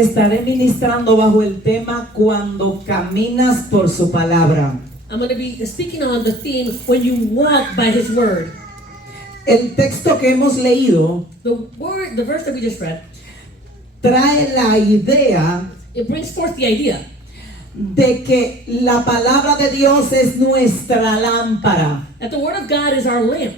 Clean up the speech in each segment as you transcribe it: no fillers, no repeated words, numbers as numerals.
Estaré ministrando bajo el tema cuando caminas por su palabra. I'm going to be speaking on the theme when you walk by His word. El texto que hemos leído The verse that we just read, trae la idea it brings forth the idea de que la palabra de Dios es nuestra lámpara. that the word of God is our lamp,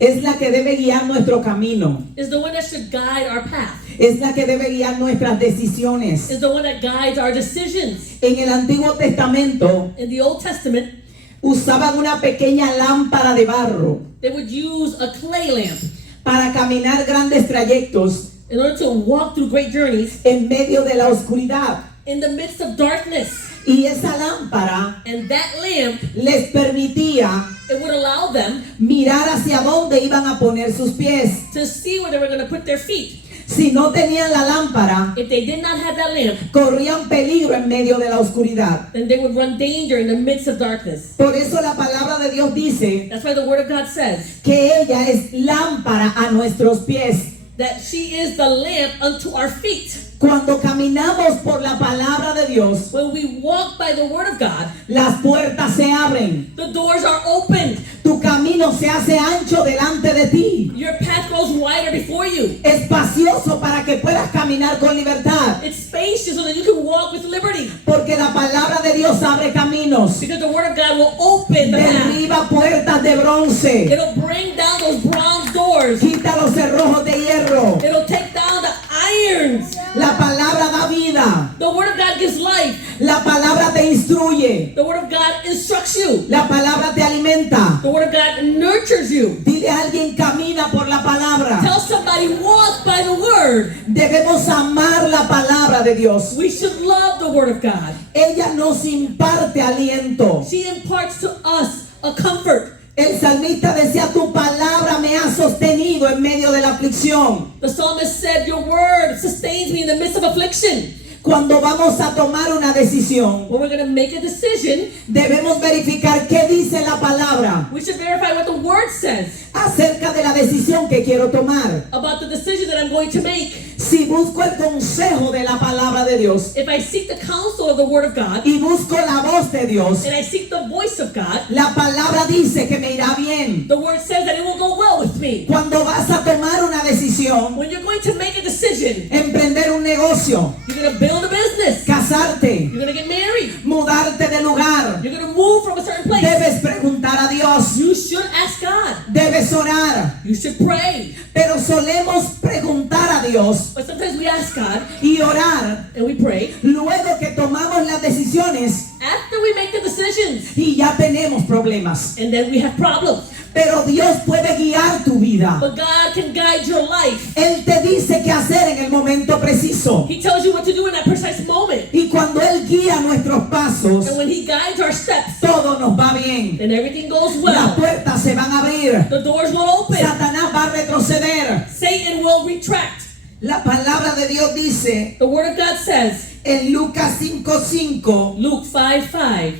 Es la que debe guiar nuestro camino. is the one that should guide our path, Es la que debe guiar nuestras decisiones. is the one that guides our decisions. En el Antiguo Testamento In the Old Testament, usaban una pequeña lámpara de barro they would use a clay lamp para caminar grandes trayectos in order to walk through great journeys en medio de la oscuridad. in the midst of darkness. Y esa lámpara And that lamp, les permitía it would allow them mirar hacia dónde iban a poner sus pies. to see where they were going to put their feet. Si no tenían la lámpara, If they did not have that lamp, corrían peligro en medio de la oscuridad. then they would run danger in the midst of darkness. Por eso la palabra de Dios dice That's why the word of God says que ella es lámpara a nuestros pies. that she is the lamp unto our feet. Cuando caminamos por la palabra de Dios, When we walk by the word of God, las puertas se abren. the doors are opened. Tu camino se hace ancho delante de ti. Your path grows wider before you. Espacioso para que puedas caminar con libertad. It's spacious so that you can walk with liberty. Porque la palabra de Dios abre caminos. Because the word of God will open the path. Derriba puertas de bronce. It'll bring down those bronze doors. Quita los cerrojos de hierro. It'll take down the irons. La palabra da vida. The word of God gives life. La palabra te instruye. The word of God instructs you. La palabra te alimenta. The word of God nurtures you. Dile a alguien, camina por la palabra. Tell somebody, walk by the word. Debemos amar la palabra de Dios. We should love the word of God. Ella nos imparte aliento. She imparts to us a comfort. El salmista decía, tu palabra me ha sostenido en medio de la aflicción. The psalmist said, your word sustains me in the midst of affliction. Cuando vamos a tomar una decisión, When we're going to make a decision, debemos verificar qué dice la palabra we should verify what the word says acerca de la decisión que quiero tomar. about the decision that I'm going to make. Si busco el consejo de la palabra de Dios If I seek the counsel of the word of God y busco la voz de Dios, and I seek the voice of God, la palabra dice que me irá bien. the word says that it will go well with me. Cuando vas a tomar una decisión, When you're going to make a decision, emprender un negocio, you're going to build a business, casarte, you're going to get married, mudarte de lugar, you're going to move from a certain place, debes preguntar a Dios, you should ask God, debes orar, you should pray. pero solemos preguntar a Dios But sometimes we ask God y orar and we pray luego que tomamos las decisiones after we make the decisions, y ya tenemos problemas. and then we have problems. Pero Dios puede guiar tu vida. But God can guide your life. Él te dice qué hacer en el momento preciso. He tells you what to do in that precise moment. Y cuando Él guía nuestros pasos, And when He guides our steps, todo nos va bien. then everything goes Las well. puertas se van a abrir. The doors will open. Satanás va a retroceder. Satan will retract. La palabra de Dios dice The Word of God says, en Lucas 5:5, Luke 5:5,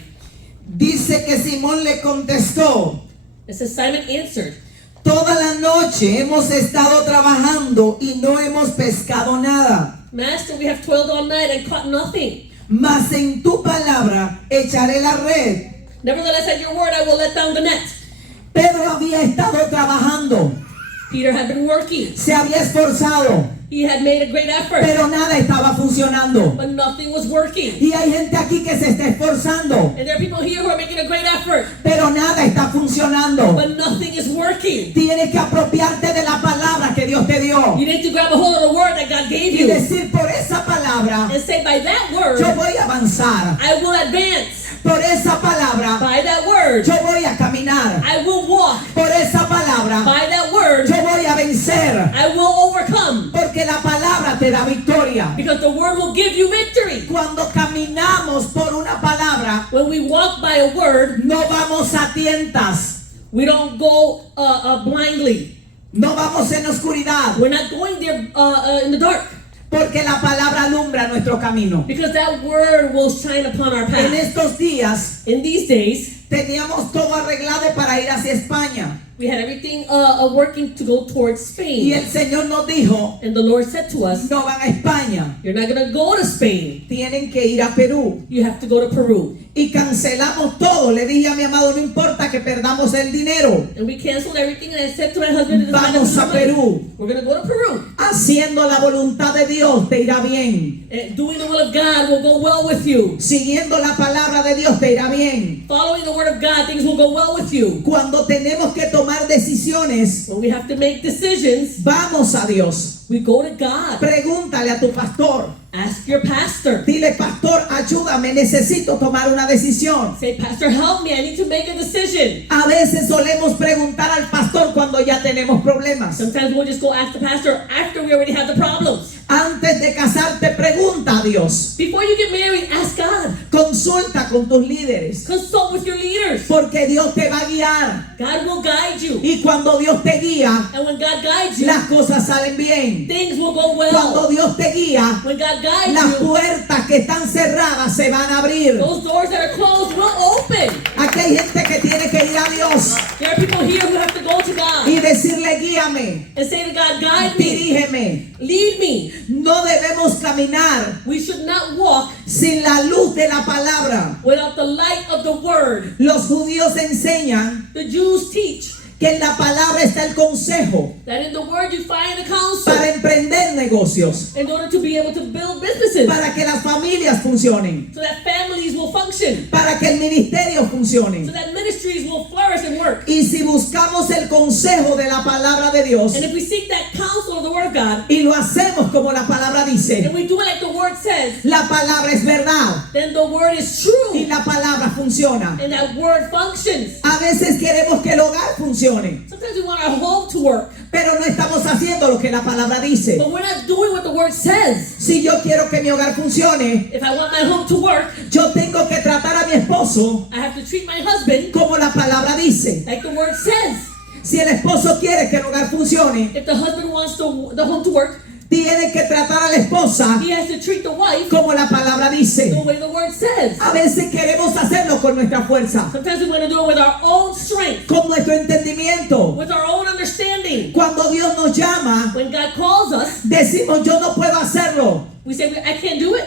dice que Simón le contestó, it says, Simon answered, toda la noche hemos estado trabajando y no hemos pescado nada. Master, we have toiled all night and caught nothing. Mas en tu palabra echaré la red. Nevertheless, at your word, I will let down the net. Pedro había estado trabajando, Peter had been working. se había esforzado, He had made a great effort, pero nada estaba funcionando. but nothing was working. Y hay gente aquí que se está esforzando, And there are people here who are making a great effort, pero nada está funcionando. but nothing is working. Tienes que apropiarte de la palabra que Dios te dio You need to grab a hold of the word that God gave y you decir, por esa palabra and say, by that yo word, voy a avanzar. I will advance. Por esa palabra By that word, yo voy a caminar. I will walk. Por esa palabra By that word, yo voy a vencer. I will overcome. Porque la palabra te da victoria. Because the word will give you victory. Cuando caminamos por una palabra, When we walk by a word, no vamos a tientas, we don't go blindly. no vamos en oscuridad, We're not going there in the dark. porque la palabra alumbra nuestro camino. Because that word will shine upon our En path. estos días In these days, teníamos todo arreglado para ir hacia España. We had everything working to go towards Y Spain. el Señor nos dijo, And the Lord said to us, no van a España, you're not going to go to Spain. tienen que ir a Perú. You have to go to Peru. Y cancelamos todo. Le dije a mi amado, no importa que perdamos el dinero. And we canceled everything. And I said to my husband, Vamos a Perú. we're going to go to Peru. Haciendo la voluntad de Dios te irá bien. And doing the will of God will go well with you. Siguiendo la palabra de Dios te irá bien. Following the word of God, things will go well with you. Cuando tenemos que tomar decisiones, When we have to make decisions, vamos a Dios. we go to God. Pregúntale a tu pastor. Ask your pastor. Dile, pastor, ayúdame, necesito tomar una decisión. Say, Pastor, help me. I need to make a decision. A veces solemos preguntar al pastor cuando ya tenemos problemas. Sometimes we'll just go ask the pastor after we already have the problems. Antes de casarte, pregunta a Dios. Before you get married, ask God. Consulta con tus líderes. Consult with your leaders. Porque Dios te va a guiar. God will guide you. Y cuando Dios te guía, And when God guides you, las cosas salen bien. things will go Cuando well. Dios te guía, When God guides las you, puertas que están cerradas se van a abrir. those doors that are closed will open. Aquí hay gente que tiene que ir a Dios There are people here who have to go to God y decirle, guíame, and say to God, guide me, dirígeme. lead me. No debemos caminar We should not walk sin la luz de la palabra. without the light of the word. Los judíos enseñan The Jews teach que en la palabra está el consejo that in the word you find the counsel para emprender negocios, in order to be able to build businesses para que las familias funcionen, so that families will function, para que el ministerio funcione. so that ministries will flourish and work. Y si buscamos el consejo de la palabra de Dios And if we seek that counsel of the word of God y lo hacemos como la palabra dice, and we do it like the word says, la palabra es verdad then the word is y true la palabra funciona. and that word functions. A veces queremos que el hogar funcione, Sometimes we want our home to work, pero no estamos haciendo lo que la palabra dice. but we're not doing what the word says. Si yo quiero que mi hogar funcione, If I want my home to work, yo tengo que tratar a mi esposo I have to treat my husband como la palabra dice. like the word says. Si el esposo quiere que el hogar funcione, If the husband wants the home to work, tiene que tratar a la esposa he has to treat the wife como la palabra dice. the way the word says. A veces queremos hacerlo con nuestra fuerza, Sometimes we want to do it with our own strength, con nuestro entendimiento. with our own understanding. Cuando Dios nos llama, When God calls us, decimos, yo no puedo hacerlo, we say, I can't do it,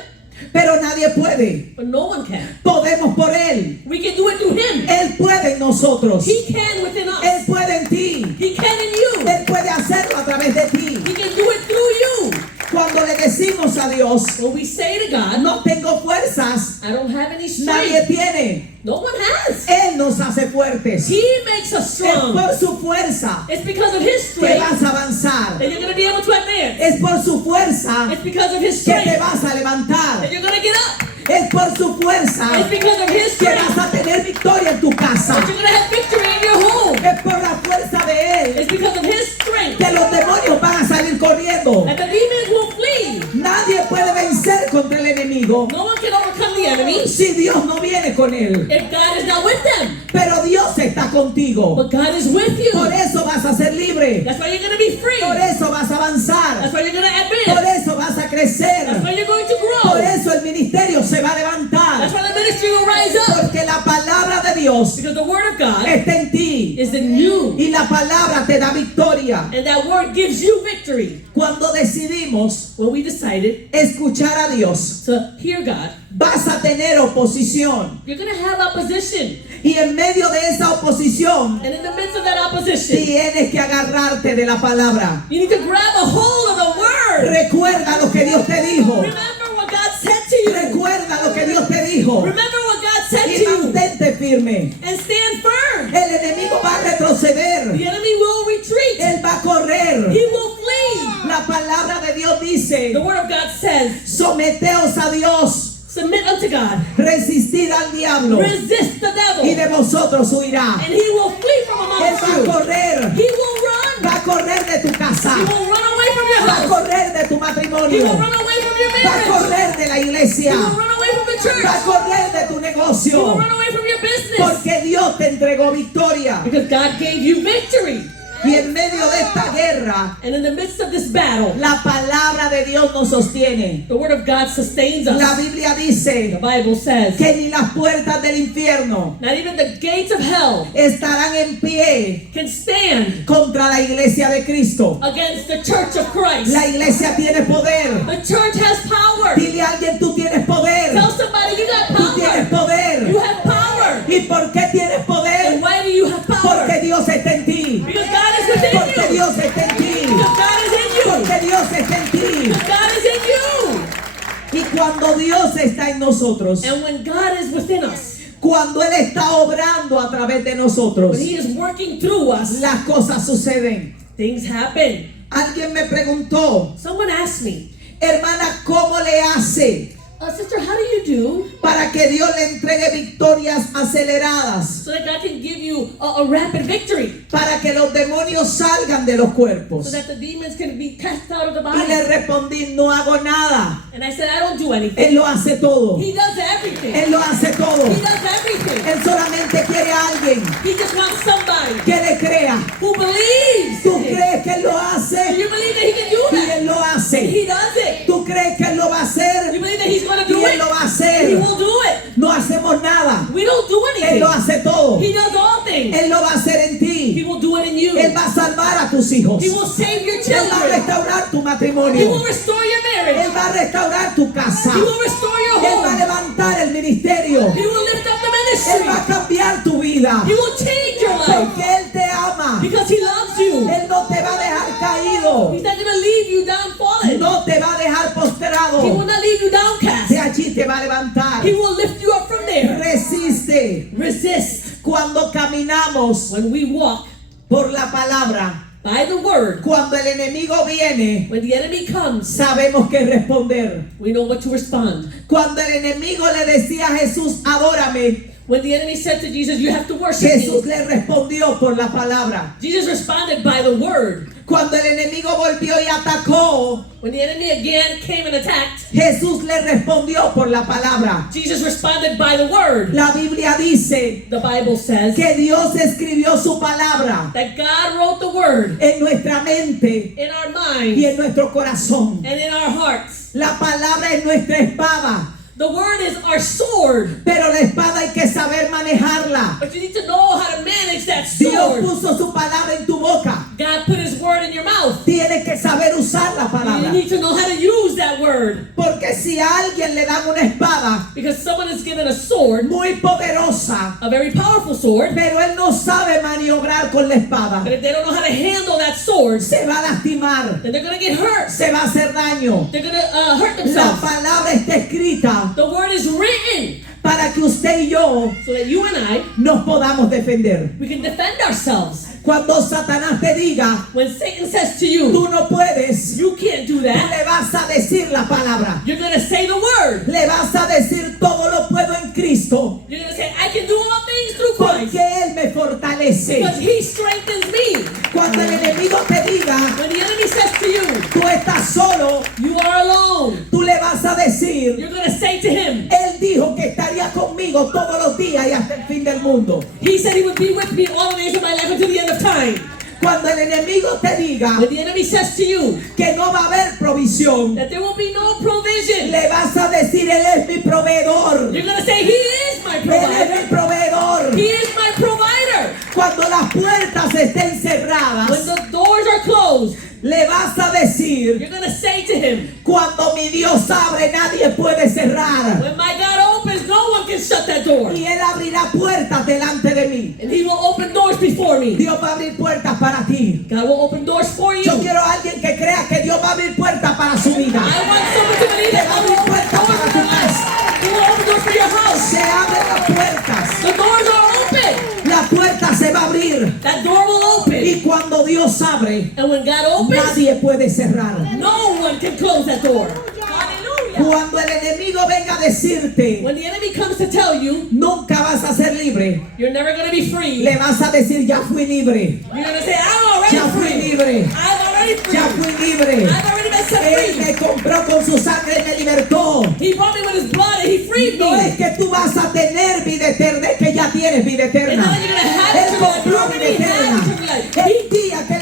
pero nadie puede. but no one can. Podemos por Él. We can do it through Him. Él puede en nosotros. He can within us. Él puede en ti. He can in you. Él puede hacerlo a través de ti. He can do it through you. Cuando le decimos a Dios, When we say to God, no tengo fuerzas, I don't have any nadie strength, tiene. no one has. Él nos hace fuertes. He makes us Es strong. por su fuerza It's because of His que strength vas a avanzar. that you're going to be able to advance. Es por su fuerza It's because of His que te strength vas a levantar. that you're going to get up. Es por su fuerza It's because of His que strength vas a tener victoria en tu casa. that you're going to have victory in your home. Es por la fuerza de Él It's because of His strength que los demonios van a salir corriendo. that the demons will flee. Nadie puede vencer contra el enemigo No one can overcome the enemy si Dios no viene con él. if God is not with them. Pero Dios está contigo. But God is with you. Por eso vas a ser libre. That's why you're going to be free. Por eso vas a avanzar. That's why you're going to Por advance. eso vas a That's crecer. why you're going to Por grow. eso el ministerio se va a levantar. That's why the ministry will rise up. Porque la palabra de Dios Because the word of God está en ti. is in you. Y la palabra te da victoria. And that word gives you victory. Cuando decidimos When we decided escuchar a Dios, to hear God, vas a tener oposición. you're going to have opposition. Y en medio de esa oposición, And in the midst of that opposition, tienes que agarrarte de la palabra. you need to grab a hold of the word. Recuerda lo que Dios te dijo. Remember what God said to you. Recuerda lo que Dios te dijo. Remember what God said Y to you. mantente firme. And stand firm. El enemigo va a retroceder. The enemy will retreat. Él va a correr. He will flee. La palabra de Dios dice, The word of God says, someteos a Dios, submit unto God. resistid al diablo Resist the devil. y de vosotros huirá. And he will flee from Él amongst va a you. correr. He will run. Va a correr de tu casa. He will run away from your Va a house. correr de tu He matrimonio. will run away from your Va a marriage. correr de la He iglesia. will run away from the church. Va a correr de tu He will negocio. run away from your business. Porque Dios te entregó victoria. Because God gave you victory. Y en medio de esta guerra, And in the midst of this battle, la palabra de Dios nos sostiene. the word of God sustains La us. Biblia The dice Bible says, que ni las puertas del infierno not even the gates of hell estarán en pie can stand contra la iglesia de Cristo. against the church of Christ. La iglesia tiene poder. The church has power. Dile a alguien, tú tienes poder. Tell somebody you got Tú tienes power. poder. You have power. ¿Y por qué tienes And poder? why do you have power? Porque Dios está en ti. Because God is within Porque you. Dios está en ti. Because God is in you. Porque Dios está en ti. Because God is in you. Y cuando Dios está en nosotros, And when God is within us, cuando Él está obrando a través de nosotros, when He is working through us, las cosas suceden. things happen. Alguien me preguntó, Someone asked me, hermana, ¿cómo le hace sister, how do you do para que Dios le entregue victorias aceleradas? so that God can give you a rapid victory? Para que los demonios salgan de los cuerpos. So that the demons can be cast out of the Y le body? respondí, no hago nada. And I said, I don't do anything. Él lo hace todo. He does everything. Él lo hace todo. He does everything. Él solamente quiere a alguien He just wants somebody que le crea. who believes. ¿Tú in Him. crees que Él lo Do hace? you believe that He can do Y that? Él lo hace. He does it. ¿Tú crees que Él lo va a You hacer? believe that He's going to Y do Él it? lo va a He hacer. will do it. No hacemos nada. We don't do Él lo anything. hace todo. He does all things. Él lo va a hacer en He ti. will do it in you. Él va a salvar a tus hijos. He will save your Él va a children. restaurar tu He matrimonio. will restore your marriage. Él va a restaurar tu casa. He will restore your Él va a home. levantar el ministerio. He will lift up the Él va a ministry. cambiar tu vida. He will change your life Porque Él te ama. because He loves you. Él no te va a dejar caído. He's not going to leave you down fallen. No te va a dejar He will postrado. not leave you downcast. De allí te va a levantar. He will lift you up from there. Resiste. Resist. Cuando caminamos When we walk por la palabra, by the word, cuando el enemigo viene, when the enemy comes, sabemos que responder. we know what to respond. Cuando el enemigo le decía a Jesús, adórame, When the enemy said to Jesus, you have to worship me, Jesús le respondió por la palabra. Jesus responded by the word. Cuando el enemigo volvió y atacó, When the enemy again came and attacked, Jesús le respondió por la palabra. Jesus responded by the word. La Biblia dice The Bible says que Dios escribió su palabra that God wrote the word en nuestra mente in our y minds en nuestro corazón. and in our hearts. La palabra es nuestra espada, The word is our sword, pero la espada hay que saber manejarla. but you need to know how to manage that Dios sword. puso su palabra en tu boca. God put His word in your mouth. Tienes que saber usar la You palabra. need to know how to use that word, Porque si a alguien le dan una espada because someone is given a sword, muy poderosa, a very powerful sword, pero él no sabe maniobrar con la espada, but if they don't know how to handle that sword, se va a lastimar, then they're going to get hurt. se va a hacer daño. They're going to hurt La themselves. palabra está escrita The word is written para que usted y yo so that you and I, nos podamos defender. we can defend ourselves. Cuando Satanás te diga, When Satan says to you, tú no puedes, you can't do tú that, le vas a decir la palabra. you're going to say the word. Le vas a decir, todo lo puedo en Cristo, You're going to say, I can do all things through Christ porque Él me fortalece. because He strengthens me. Cuando el enemigo te diga, When the enemy says to you, tú estás solo, you are alone, tú le vas a decir, you're going to say to him, Él dijo que estaría conmigo todos los días y hasta el fin del mundo. He said He would be with me all the days of my life until the end of time. Cuando el enemigo te diga When the enemy says to you que no va a haber provisión, that there will be no provision, le vas a decir, Él es mi proveedor. you're going to say, He is my Él es provider. mi proveedor. He is my provider. Cuando las puertas estén When cerradas, the doors are closed, le vas a decir, you're going to say to him, cuando mi Dios abre, nadie puede cerrar. when my God opens, no one can shut that door. Y Él abrirá puertas delante de mí. And He will open doors before me. Dios va a abrir puertas para ti. God will open doors for you. Yo quiero a alguien que crea que Dios va a abrir puertas para su vida. I want someone to believe that God will open doors for your life. He will open doors for your house. Se abren las puertas. The doors are open. La puerta se va a abrir. That door will open. Y cuando Dios abre, And when God opens, nadie puede cerrar. no one can close that door. Hallelujah. Cuando el enemigo venga a decirte, When the enemy comes to tell you, nunca vas a ser libre, you're never going to be free, le vas a decir, ya fui libre. you're going to say, I'm already Ya fui free. libre. I'm already free. Ya fui libre. I've already been set Él free. me compró con su sangre y me libertó. He bought me with His blood and He freed No me. es que tú vas a tener vida eterna, es que ya tienes vida It's not eterna. that you're going to have Él eternal life. You compró vida already have eterna. eternal life. El día que el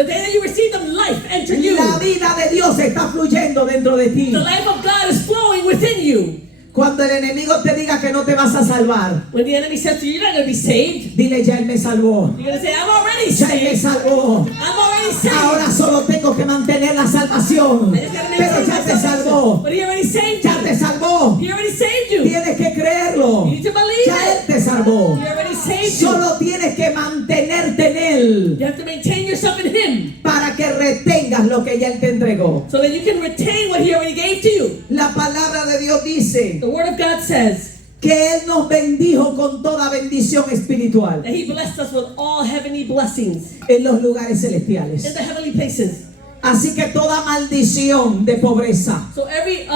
The day that you receive them, life entered you. La vida de Dios está fluyendo dentro de ti. The life of God is flowing within you. Cuando el enemigo te diga que no te vas a salvar, When the enemy says to you, you're not going to be saved, dile, ya Él me salvó. you're going to say, I'm already Ya Él me saved. salvó. I'm already saved. Ahora solo tengo que mantener la salvación. I just gotta Pero maintain ya my te salvation. salvó. But he already saved Ya te you. salvó. He already saved you. Tienes que creerlo. You need to believe Ya Él it. te salvó. He already saved you. Solo tienes que mantenerte en Él You have to maintain yourself in him para que retengas lo que ya Él te entregó. so that you can retain what he already gave to you. La palabra de Dios dice The word of God says que Él nos bendijo con toda bendición espiritual that he blessed us with all heavenly blessings en los lugares in celestiales. the heavenly places. Así que toda maldición de pobreza, So every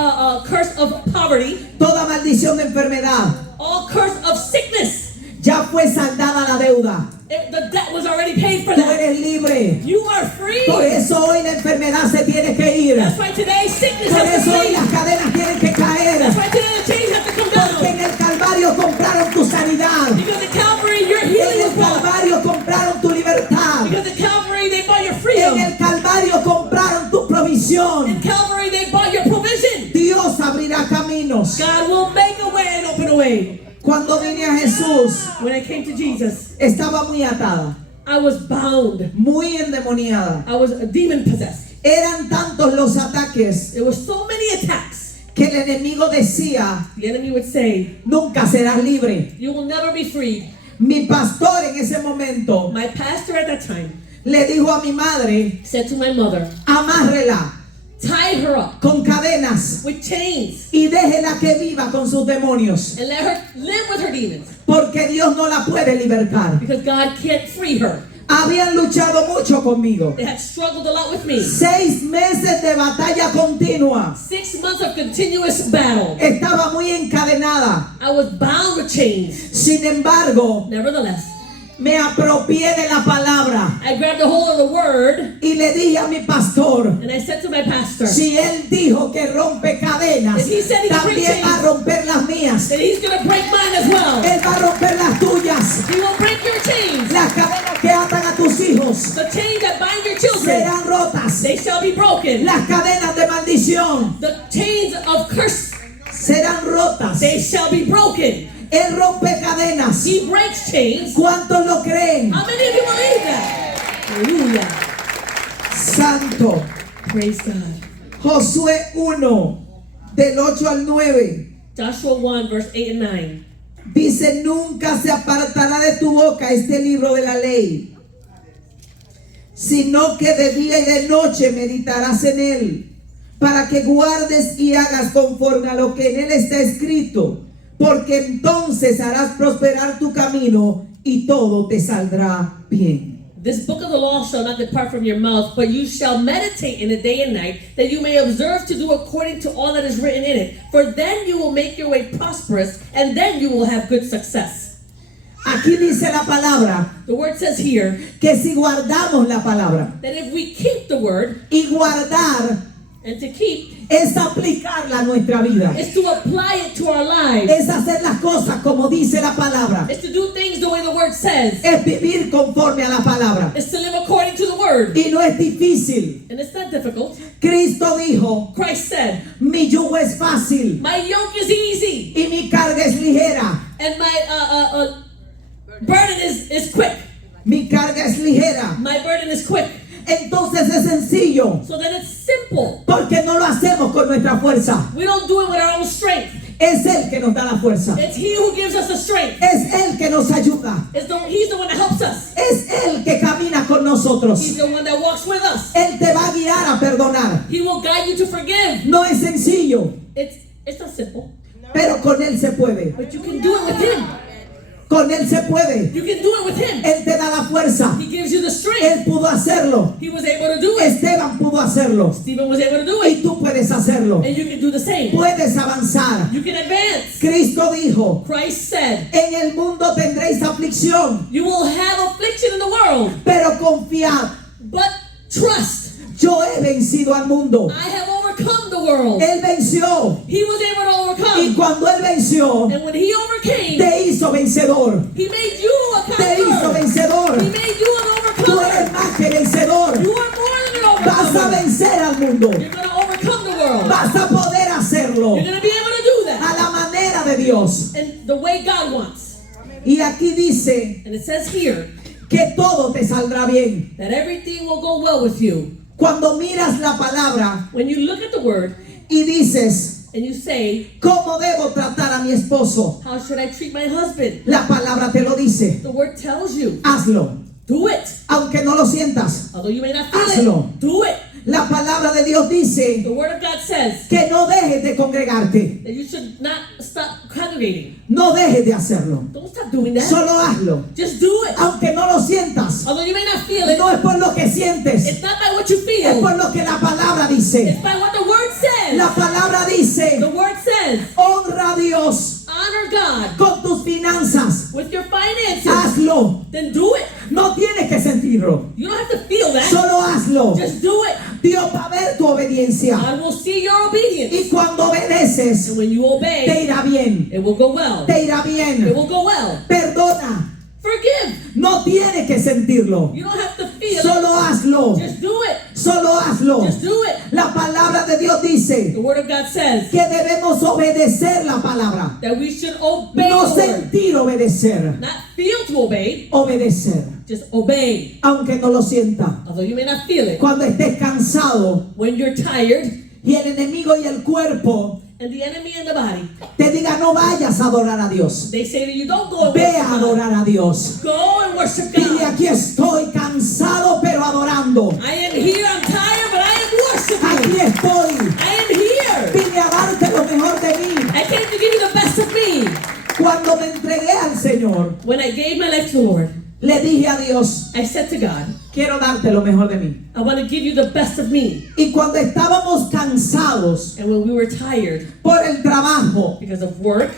curse of poverty, toda maldición de enfermedad, all curse of sickness, ya fue saldada la deuda. the debt was already paid for Tú that. eres libre. You are free. Por eso hoy la enfermedad se tiene que ir. That's why today sickness Por has to eso hoy flee. las cadenas tienen que caer. That's why today the chains have to come Porque down. en el Calvario compraron tu sanidad. Because at Calvary your En healing el was bought. Calvario compraron tu libertad. Because at Calvary they bought your En freedom. el Calvario compraron tu provisión. At Calvary they bought your provision. Dios abrirá caminos. God will make a way and open a way. Cuando vine a Jesús, When I came to Jesus, estaba muy atada, I was bound. muy endemoniada. I was demon possessed. Eran tantos los ataques There were so many attacks. que el enemigo decía, The enemy would say, nunca serás libre. you will never be freed. Mi pastor en ese momento My pastor at that time le dijo a mi madre, said to my mother, amárrela tie her up con cadenas with chains y déjela que viva con sus demonios, and let her live with her demons porque Dios no la puede libertar. because God can't free her. Habían luchado mucho conmigo. They had struggled a lot with me. 6 meses de batalla continua. 6 months of continuous battle. Estaba muy encadenada. I was bound with chains. Sin embargo, Nevertheless, me apropié de la palabra I grabbed a hold of the word y le dije a mi pastor, and I said to my pastor si él dijo que rompe cadenas, If he said he can break también va a romper las mías. that he's going to break mine as well. Él va a romper las tuyas. He will break your chains. Las cadenas que atan a tus hijos The chains that bind your children, serán rotas. they shall be broken. Las cadenas de maldición The chains of curse, serán rotas. they shall be broken. Él rompe cadenas. He breaks chains. ¿Cuántos lo creen? How many of you believe that? Hallelujah. Santo. Praise God. Josué 1, del 8 al 9. Joshua 1, verse 8 and 9. Dice, nunca se apartará de tu boca este libro de la ley, sino que de día y de noche meditarás en él, para que guardes y hagas conforme a lo que en él está escrito, porque entonces harás prosperar tu camino y todo te saldrá bien. This book of the law shall not depart from your mouth, but you shall meditate in it day and night, that you may observe to do according to all that is written in it. For then you will make your way prosperous, and then you will have good success. Aquí dice la palabra The word says here que si guardamos la palabra, that if we keep the word, y guardar and to keep es aplicarla a nuestra vida, is to apply it to our lives, es hacer las cosas como dice la palabra, is to do things the way the word says, es vivir conforme a la palabra. is to live according to the word. Y no es difícil. And it's not difficult. Cristo dijo, Christ said, mi yugo es fácil my yoke is easy, y mi carga es ligera. and my burden is quick. Mi carga es ligera. My burden is quick. Entonces es sencillo, So then it's simple. porque no lo hacemos con nuestra fuerza. We don't do it with our own strength. Es Él que nos da la fuerza. It's He who gives us the strength. Es Él que nos ayuda. He's the one that helps us. Es Él que camina con nosotros. He's the one that walks with us. Él te va a guiar a perdonar. He will guide you to forgive. No es sencillo, It's not simple, pero con Él se puede. but you can do it with Him. Con Él se puede. You can do it with Him. Él te da la fuerza. He gives you the strength. Él pudo hacerlo. He was able to do it. Esteban pudo hacerlo. Stephen was able to do Y it. tú puedes hacerlo. And you can do the same. Puedes avanzar. You can advance. Cristo dijo, Christ said, en el mundo tendréis aflicción, you will have affliction in the world, pero confiad, but trust. yo he vencido al mundo. I have overcome the world. Él venció. He was able to Y overcome. cuando Él venció, And when He overcame, te hizo vencedor. He made you a Te hizo conqueror. vencedor. He made you an Tú eres overcomer. más que vencedor. You are mundo. You're going to overcome the world. Vas a poder hacerlo You're going to be able to do a that. la manera de Dios. And the way God wants. Y aquí dice And it says here que todo te saldrá bien. that everything will go well with you. Cuando miras la palabra When you look at the word y dices, and you say, ¿cómo debo tratar a mi esposo? how should I treat my husband? La palabra te lo dice. The word tells you, Hazlo. do it. Aunque no lo sientas. Although you may not feel Hazlo. it, do it. La palabra de Dios dice The word of God says que no dejes de congregarte. that you should not stop congregating. No dejes de hacerlo. Don't stop doing that. Solo hazlo. Just do it. Aunque no lo sientas. Although you may not feel it, No es por lo que sientes. it's not by what you Es feel. por lo que la palabra dice. It's by what the word says. La palabra dice, The word says, honra a Dios honor God con tus finanzas. with your finances. Hazlo. Then do it. No tienes que sentirlo. You don't have to feel that. Solo hazlo. Just do it. Dios va a ver tu obediencia. God will see your obedience. Y cuando obedeces, And when you te obey, irá bien. it will go well. Te irá It bien. will go well. Perdona. Forgive. No tienes que sentirlo. You don't have to feel it. Solo hazlo. Just do it. Solo hazlo. Just do it. La palabra de Dios dice The word of God says que debemos obedecer la palabra. that we should obey No the word. sentir obedecer. Not feel to obey, Obedecer. just obey. Aunque no lo sienta. Although you may not feel it. Cuando estés cansado When you're tired y el enemigo y el cuerpo and the enemy and the body, te diga no vayas a adorar a Dios. they say to you, don't go and Ve worship a God. adorar a Dios. Go and worship Dile God. aquí estoy cansado pero adorando. I am here, I'm tired, but I am Aquí worshiping. estoy. I am here. Vine a darte lo mejor de mí. I came to give you the best of me. Cuando me entregué al Señor, When I gave my life to the Lord, le dije a Dios, I said to God, quiero darte lo mejor de mí. I want to give you the best of me. Y cuando estábamos cansados And when we were tired por el trabajo, because of work,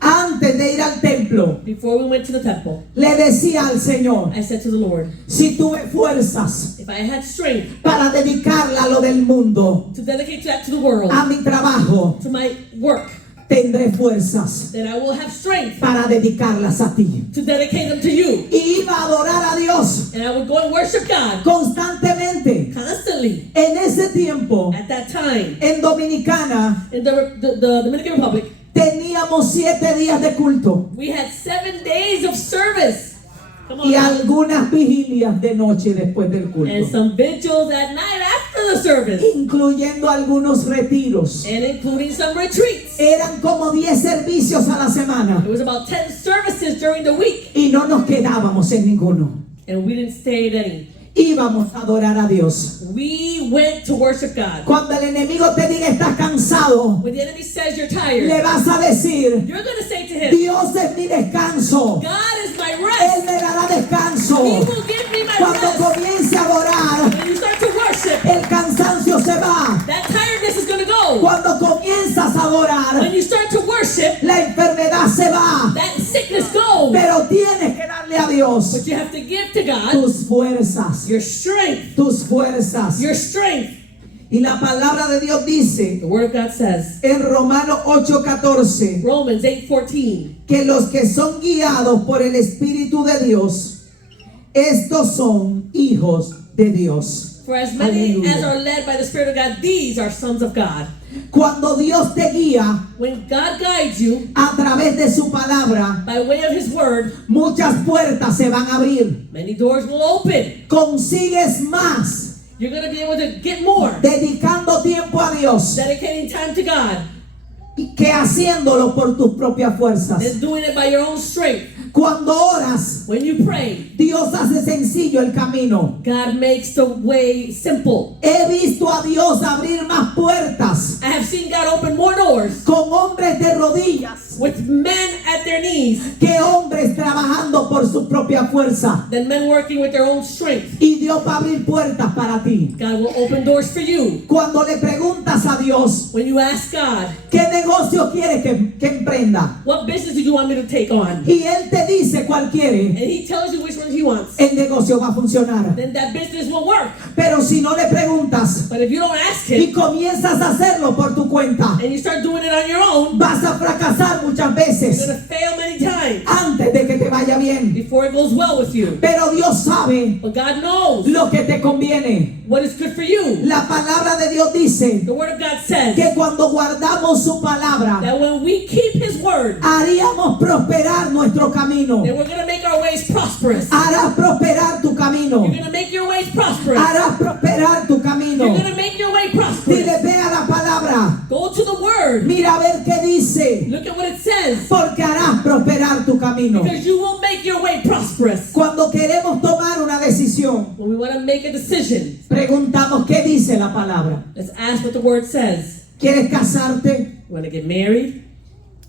antes de ir al templo, before we went to the temple, le decía al Señor, I said to the Lord, si tuve fuerzas if I had strength para dedicarla a lo del mundo, to dedicate that to the world, a mi trabajo, to my work, tendré fuerzas then I will have strength para dedicarlas a ti. to dedicate them to you. Y iba a adorar a Dios And I would go and worship God constantemente. constantly. En ese tiempo, At that time, en Dominicana, in the Dominican Republic, teníamos 7 días de culto we had 7 days of service. Come on. y now. algunas vigilias de noche después del And culto, some vigils at night after the service. incluyendo algunos retiros. And including some retreats. Eran como 10 servicios a la semana It was about 10 services during the week. y no nos quedábamos en ninguno. And we didn't stay at any. Íbamos a adorar a Dios. We went to worship God. Cuando el enemigo te diga estás cansado, When the enemy says you're le tired, vas a decir, you're going to say to him, Dios es mi descanso. God is my Él rest. me dará descanso. He will give me my Cuando rest. comience a adorar, When you start to worship, el cansancio se va. that tiredness is going to go. Cuando comienzas a adorar, When you start to worship, la enfermedad se va. that sickness goes. Pero tienes que darle a Dios But you have to give to God tus fuerzas. your strength. Tus fuerzas. Your strength. Y la palabra de Dios dice The word of God says, en Romanos 8:14 Romans 8:14, que los que son guiados por el Espíritu de Dios, estos son hijos de Dios. for as many Aleluya. as are led by the Spirit of God, these are sons of God. Cuando Dios te guía When God guides you a través de su palabra, by way of His word, muchas puertas se van a abrir. many doors will open. Consigues más You're going to be able to get more, dedicando tiempo a Dios dedicating time to God, que haciéndolo por tus propias fuerzas. than doing it by your own strength. Cuando oras, When you pray, Dios hace sencillo el camino. God makes the way simple. He visto a Dios abrir más puertas I have seen God open more doors con hombres de rodillas with men at their knees que hombres trabajando por su propia fuerza. than men working with their own strength. Y Dios va a abrir puertas para ti. God will open doors for you. Cuando le preguntas a Dios, When you ask God, ¿qué negocio quiere que emprenda? what business do you want me to take on? Y Él te dice cuál quiere. And He tells you which one what he wants, el negocio va a funcionar. then that business will work. Pero si no le preguntas But if you don't ask y him comienzas a hacerlo por tu cuenta, and you start doing it on your own, vas a fracasar muchas you're veces going to fail many times antes de que te vaya bien. before it goes well with you. Pero Dios sabe But God knows lo que te conviene. what is good for you. La palabra de Dios dice The Word of God says que cuando guardamos su palabra, that when we keep His Word, haríamos prosperar nuestro camino. then we're going to make our ways prosperous. Harás prosperar tu camino. You're going to make your ways prosperous. Harás prosperar tu camino. You're going to make your way prosperous. Dile, ve a la palabra. Go to the Word. Mira a ver qué dice. Look at what it says. Porque harás prosperar tu camino. Because you will make your way prosperous. Cuando queremos tomar una decisión, When we want to make a decision, preguntamos qué dice la palabra. let's ask what the Word says. ¿Quieres casarte You want to get married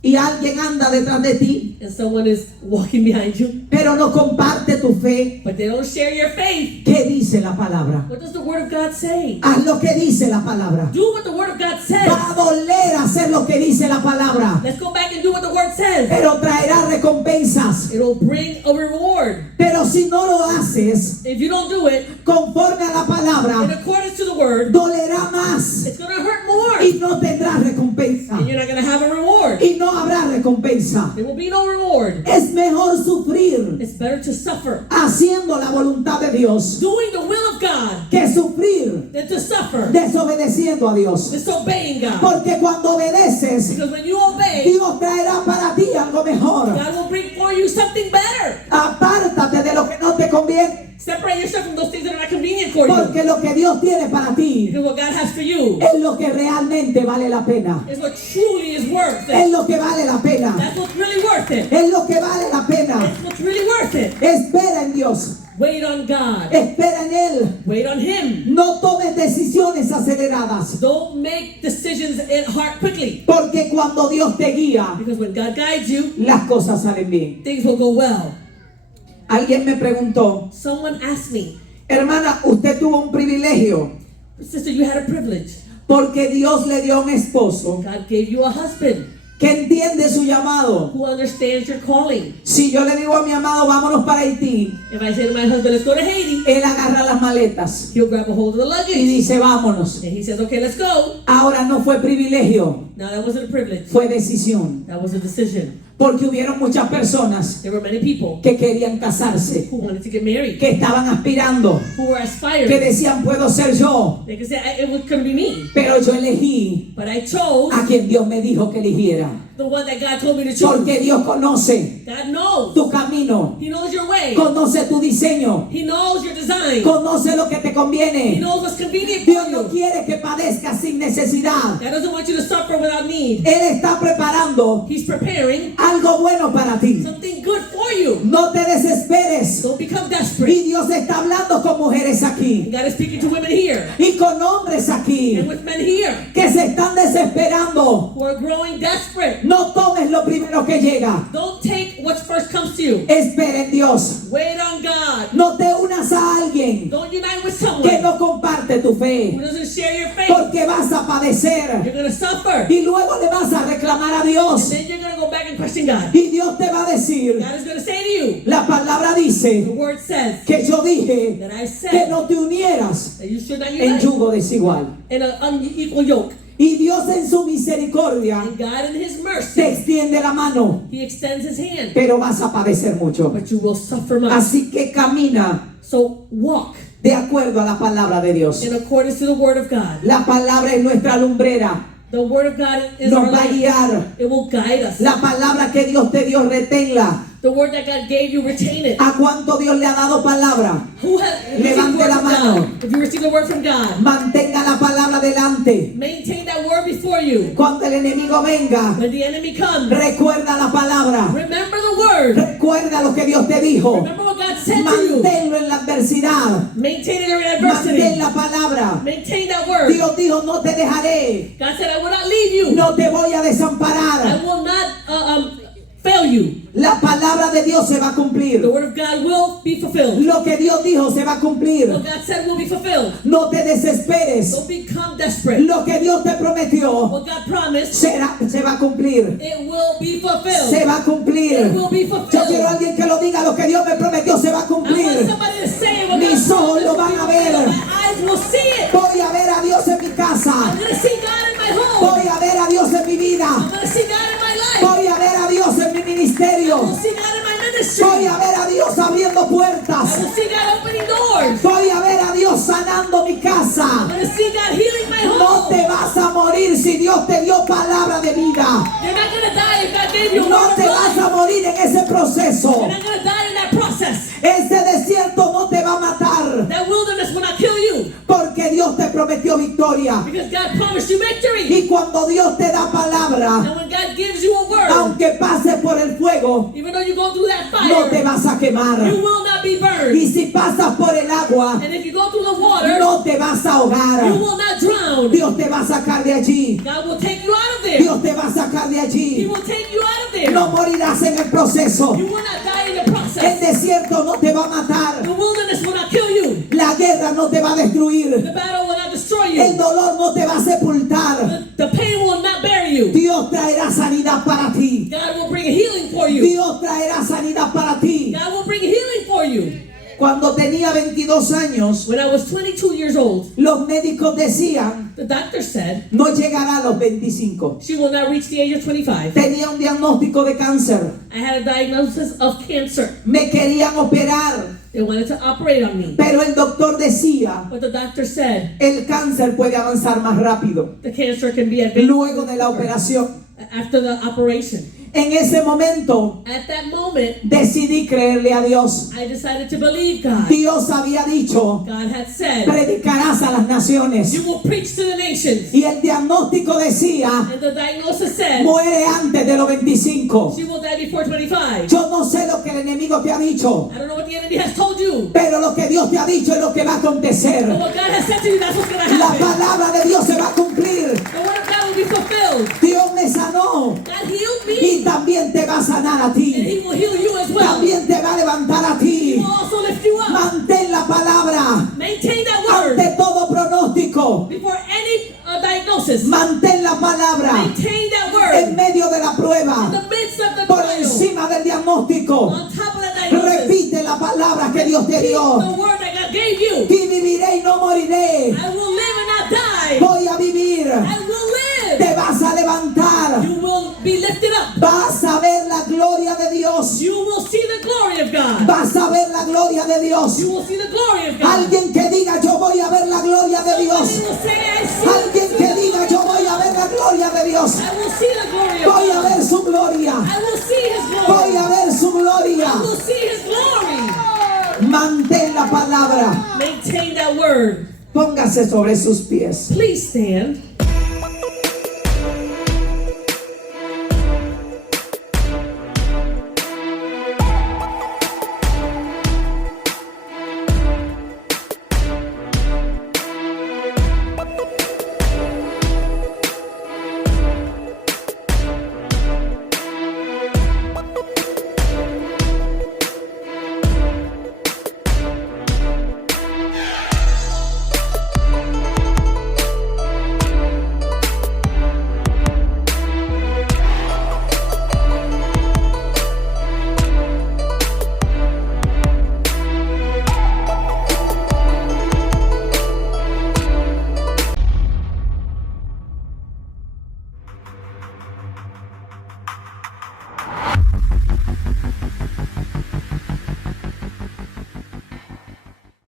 y alguien anda detrás de ti, and someone is walking behind you, pero no comparte tu fe? but they don't share your faith? ¿Qué dice la palabra? What does the Word of God say? Haz lo que dice la palabra. Do what the Word of God says. Va a doler hacer lo que dice la palabra, Let's go back and do what the Word says. pero traerá recompensas. It'll bring a reward. Pero si no lo haces If you don't do it conforme a la in palabra, accordance to the Word, dolerá más it's going to hurt more. y no tendrás recompensa. And you're not going to have a reward. Y no habrá recompensa. There will be no reward. Es mejor sufrir It's better to suffer haciendo la voluntad de Dios doing the will of God que sufrir than to suffer desobedeciendo a Dios. disobeying God. Porque cuando obedeces, Because when you obey, Dios traerá para ti algo mejor. God will bring for you something better. Apártate de lo que no te conviene, Separate yourself from those things that are not convenient for you. porque lo que Dios tiene para ti Because what God has for you es lo que realmente vale la pena. is what truly is worth Es it. lo que vale la pena. That's what's really worth it. Es lo que vale la pena. It's what's really worth it. Espera en Dios. Wait on God. Espera en Él. Wait on Him. No tomes decisiones aceleradas. Don't make decisions in heart quickly. Porque cuando Dios te guía, Because when God guides you, las cosas salen bien. things will go well. Alguien me preguntó, Someone asked me, hermana, usted tuvo un privilegio sister, you had a privilege. porque Dios le dio un esposo God gave you a husband que entiende su llamado. who understands your calling. Si yo le digo a mi amado, vámonos para Haití, If I say to my husband, let's go to Haiti, él agarra las maletas he'll grab a hold of the y luggage. dice, vámonos. And he says, okay, let's go. Ahora no fue privilegio, Now that wasn't a privilege. fue decisión. That was a decision. Porque hubieron muchas personas There were many people que querían casarse, who wanted to get married, que estaban aspirando, who were que aspiring. decían, puedo ser yo, They could say, it couldn't be me. pero yo elegí But I chose a quien Dios me dijo que eligiera. the one that God told me to choose. Porque Dios conoce God knows. tu camino, He knows your way. conoce tu diseño, He knows your design. conoce lo que te He conviene. knows what's convenient Dios for no you. quiere que padezcas sin necesidad. God doesn't want you to suffer without need. Él está preparando He's preparing algo bueno para ti. something good for you. No te desesperes. Don't become desperate. Y Dios está hablando con mujeres aquí And God is speaking to women here y con hombres and aquí with men here que se están desesperando. who are growing desperate. No tomes lo primero que llega. Don't take what first comes to you. Espera en Dios. Wait on God. No te unas a alguien Don't unite with que someone no comparte tu who fe, doesn't share your faith. porque vas a padecer You're going to suffer. y luego le vas a reclamar a And Dios then you're going to go back and question God. y Dios te va a decir, God is going to say to you, la palabra the dice word says que yo dije that I que said no te unieras that you should not en unite yugo desigual. in an unequal yoke. Y Dios en su misericordia And God in His te mercy, extiende la mano, He extends His hand. pero vas a padecer mucho. But you will suffer much. Así que camina So walk de acuerdo a la palabra de Dios. in accordance to the word of God. La palabra es nuestra lumbrera, The word of God is nos our va a light. guiar. It will guide us. La palabra que Dios te dio, reténla. The word that God gave you, retain it. ¿A cuánto Dios le ha dado palabra? Who has received Levante the word la from mano. God? If you receive the word from God, Mantenga la palabra delante. maintain that word before you. Cuando el enemigo venga, When the enemy comes, recuerda la palabra. remember the word. Recuerda lo que Dios te dijo. Remember what God said to you. Manténlo en la adversidad. Maintain it in Mantén adversity. la palabra. Maintain that word. Dios dijo, no te dejaré. God said, I will not leave you. No te voy a I desamparar. will not fail you. La palabra de Dios se va a cumplir. The word of God will be fulfilled. Lo que Dios dijo se va a cumplir. What God said will be fulfilled. No te desesperes. Don't become desperate. Lo que Dios te prometió What God promised, se va a cumplir. it will will be fulfilled. se va a cumplir. It will be Yo quiero a fulfilled. alguien que lo diga, lo que Dios me prometió se va a I want cumplir. somebody to say it. What Mis God ojos lo promised van a me. ver. My eyes will see it. Voy a ver a Dios en mi casa. I'm going to see God in my home. Voy a ver a Dios en mi vida. I'm going to see God in my life. Voy a ver a Dios en mi ministerio. I will see God in my ministry. Voy a ver a Dios abriendo puertas. I will see God opening doors. Voy a ver a Dios sanando mi casa. I'm going to see God healing my home. No te vas a morir si Dios te dio palabra de vida. You're not going to die if God gave you a No word of te vas life. a morir en ese proceso. You're not going to die in that process. Ese desierto no te va a matar. That wilderness will not kill you. Porque Dios te prometió victoria. Because God promised you victory. Y cuando Dios te da palabra, And when God gives you a word, aunque pases por el fuego, even though you go through that no te fire, vas a quemar. you will not be burned. Y si pasas por el agua, And if you go through the water, no te vas a you ahogar. will not drown. Dios te va a sacar de allí. God will take you out of there. Dios te va a sacar de He allí. will take you out of there. No morirás en el proceso. You will not die in the El process. desierto no te va a matar. The wilderness will not kill you. La guerra no te va a destruir. The battle will not destroy El you. dolor no te va a sepultar. The pain will not bury you. Dios traerá sanidad para ti. God will bring healing for you. Dios traerá sanidad para ti. God will bring healing for you. Cuando tenía 22 años, When I was 22 years old, los médicos decían, the doctor said no llegará a los 25. she will not reach the age of 25. Tenía un diagnóstico de cáncer. I had a diagnosis of cancer. Me querían operar, They wanted to operate on me. pero el doctor decía, But the doctor said el cáncer puede avanzar más rápido the cancer can be advanced luego de la operación. after the operation. En ese momento At that moment, decidí creerle a Dios. I decided to believe God. Dios había dicho, God had said, predicarás a las naciones. you will preach to the nations. Y el diagnóstico decía, And the diagnosis said, muere antes de los 25. she will die before 25. Yo no sé lo que el enemigo te ha dicho, I don't know what the enemy has told you. pero lo que Dios te ha dicho es lo que va a But acontecer. what God has said to you, that's what's going to La happen. palabra de Dios se va a cumplir. The word of God will be fulfilled. Dios me sanó God healed y me, también te va a sanar a and ti. He will heal you as well. También te va a levantar a He ti. will also lift you up. Mantén la palabra Maintain that word ante todo pronóstico. before any diagnosis. Mantén la palabra Maintain that word en medio de la in prueba, the midst of the por trial. encima del diagnóstico. On top of the diagnosis, Repite la palabra que Dios te dio. the word that God gave you. Y viviré y no moriré. I will live and not die. Voy a vivir. I will live. Te vas a levantar. You will be lifted up. Vas a ver la gloria de Dios. You will see the glory of God. Vas a ver la gloria de Dios. You will see the glory of God. Alguien que diga yo voy a ver la gloria de Dios. Somebody will say, I see Alguien que diga yo voy a ver la gloria de Dios. I will see the glory of Voy a God. ver su gloria. I will see His glory. Voy a ver su gloria. I will see His glory. Mantén la palabra. Maintain that word. Póngase sobre sus pies. Please stand.